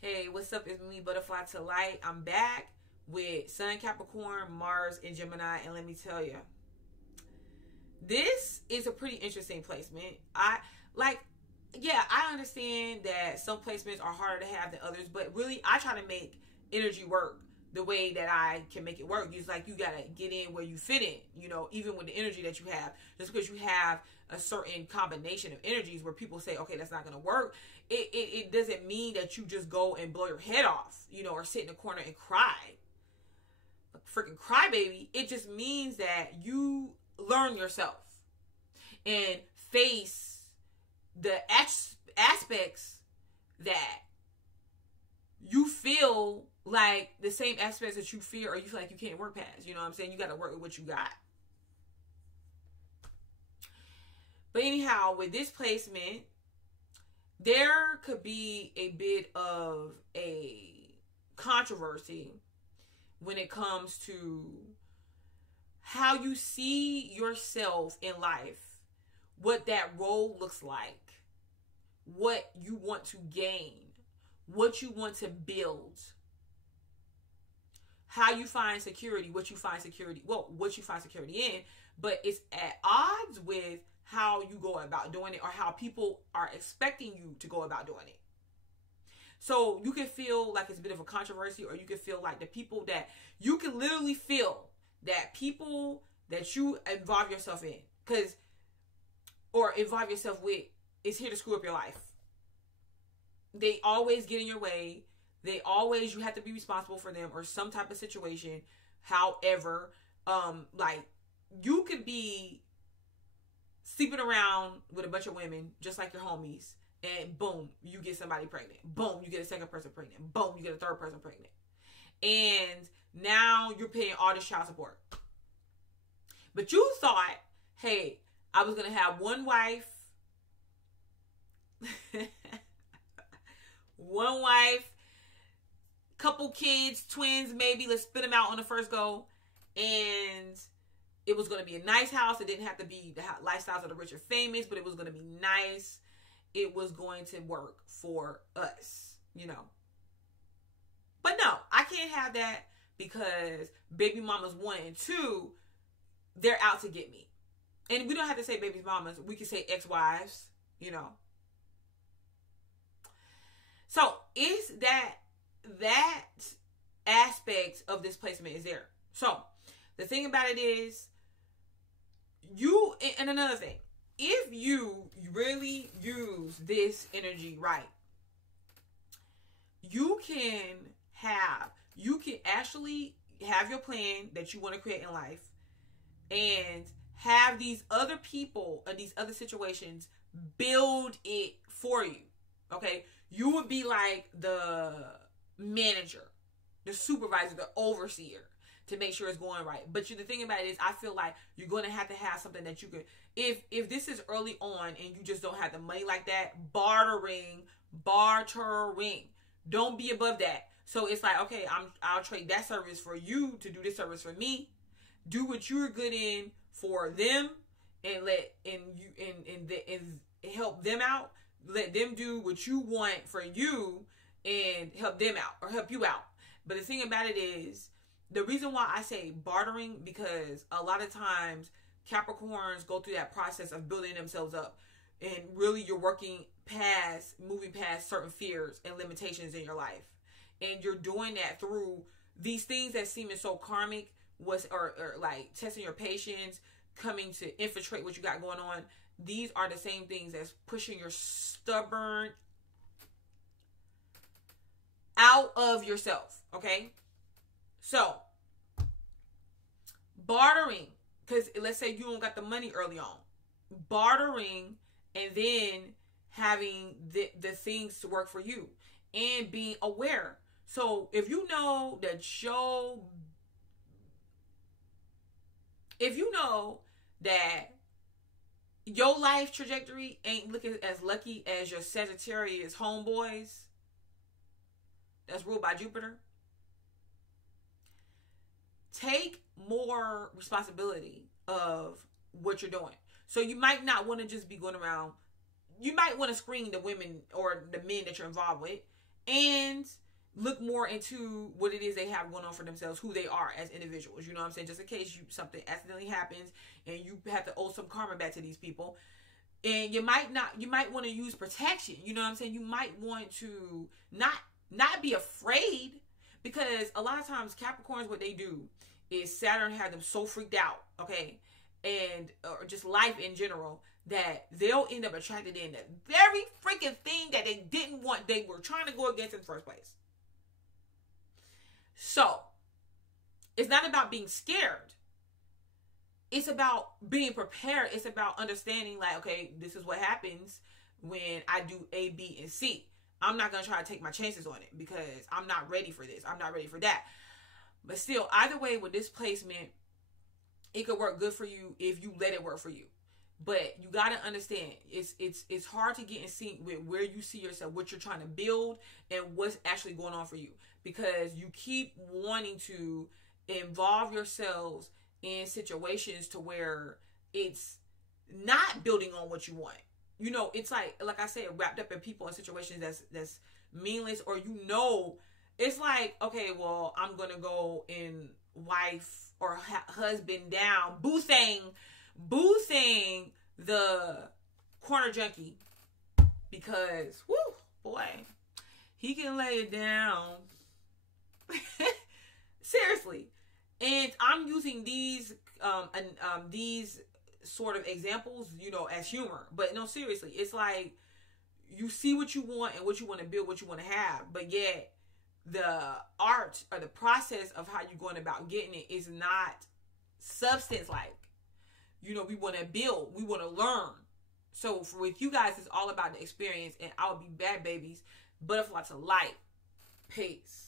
Hey, what's up? It's me, Butterfly to Light. I'm back with Sun, Capricorn, Mars, and Gemini. And let me tell you, this is a pretty interesting placement. I understand that some placements are harder to have than others, but really, I try to make energy work the way that I can make it work. It's like you gotta get in where you fit in, even with the energy that you have. Just because you have a certain combination of energies where people say, okay, that's not gonna work, it doesn't mean that you just go and blow your head off, or sit in a corner and cry. Like freaking crybaby. It just means that you learn yourself and face the aspects that you feel like the same aspects that you fear or you feel like you can't work past. You know what I'm saying? You got to work with what you got. But anyhow, with this placement, there could be a bit of a controversy when it comes to how you see yourself in life, what that role looks like, what you want to gain, what you want to build, how you find security, what you find security in, but it's at odds with how you go about doing it or how people are expecting you to go about doing it. So you can feel like it's a bit of a controversy, or you can feel like the people that you can literally feel that people that you involve yourself in, or involve yourself with, is here to screw up your life. They always get in your way. You have to be responsible for them or some type of situation. However, you could be sleeping around with a bunch of women just like your homies, and boom, you get somebody pregnant. Boom, you get a second person pregnant. Boom, you get a third person pregnant. And now you're paying all this child support. But you thought, hey, I was going to have one wife, couple kids, twins maybe, let's spit them out on the first go, and it was going to be a nice house. It didn't have to be the lifestyles of the rich or famous, but it was going to be nice. It was going to work for us, But no, I can't have that because baby mamas 1 and 2, they're out to get me. And we don't have to say baby mamas. We can say ex-wives, So it's that aspect of this placement is there. So the thing about it is, and another thing, if you really use this energy right, you can actually have your plan that you want to create in life and have these other people or these other situations build it for you. Okay? You would be like the manager, the supervisor, the overseer to make sure it's going right. But the thing about it is, I feel like you're going to have something that you can, if this is early on and you just don't have the money like that, bartering. Don't be above that. So it's like, okay, I'll trade that service for you to do this service for me. Do what you're good in for them and help them out. Let them do what you want for you and help them out or help you out. But the thing about it is, the reason why I say bartering, because a lot of times Capricorns go through that process of building themselves up, and really you're moving past certain fears and limitations in your life. And you're doing that through these things that seem so karmic, or like testing your patience, coming to infiltrate what you got going on. These are the same things as pushing your stubborn out of yourself. Okay? So, bartering, because let's say you don't got the money early on. Bartering and then having the things to work for you and being aware. So, if you know that your life trajectory ain't looking as lucky as your Sagittarius homeboys that's ruled by Jupiter, take more responsibility of what you're doing. So you might not want to just be going around. You might want to screen the women or the men that you're involved with and look more into what it is they have going on for themselves, who they are as individuals. You know what I'm saying? Just in case something accidentally happens and you have to owe some karma back to these people. And you might want to use protection. You know what I'm saying? You might want to not be afraid, because a lot of times Capricorns, what they do is Saturn had them so freaked out, okay? And or just life in general, that they'll end up attracted in the very freaking thing that they didn't want, they were trying to go against in the first place. So, it's not about being scared. It's about being prepared. It's about understanding, like, okay, this is what happens when I do A, B, and C. I'm not going to try to take my chances on it because I'm not ready for this. I'm not ready for that. But still, either way, with this placement, it could work good for you if you let it work for you. But you got to understand, it's hard to get in sync with where you see yourself, what you're trying to build, and what's actually going on for you. Because you keep wanting to involve yourselves in situations to where it's not building on what you want. You know, it's like I said, wrapped up in people and situations that's meaningless, or it's like, okay, well, I'm going to go and wife or husband down, boothing the corner junkie, because whoo boy, he can lay it down. Seriously. And I'm using these sort of examples, you know, as humor, but no, seriously, it's like you see what you want and what you want to build, what you want to have, but yet the art or the process of how you're going about getting it is not substance like. You know, we want to build, we want to learn. So with you guys, it's all about the experience, and I'll be bad babies, butterflies of light. Peace.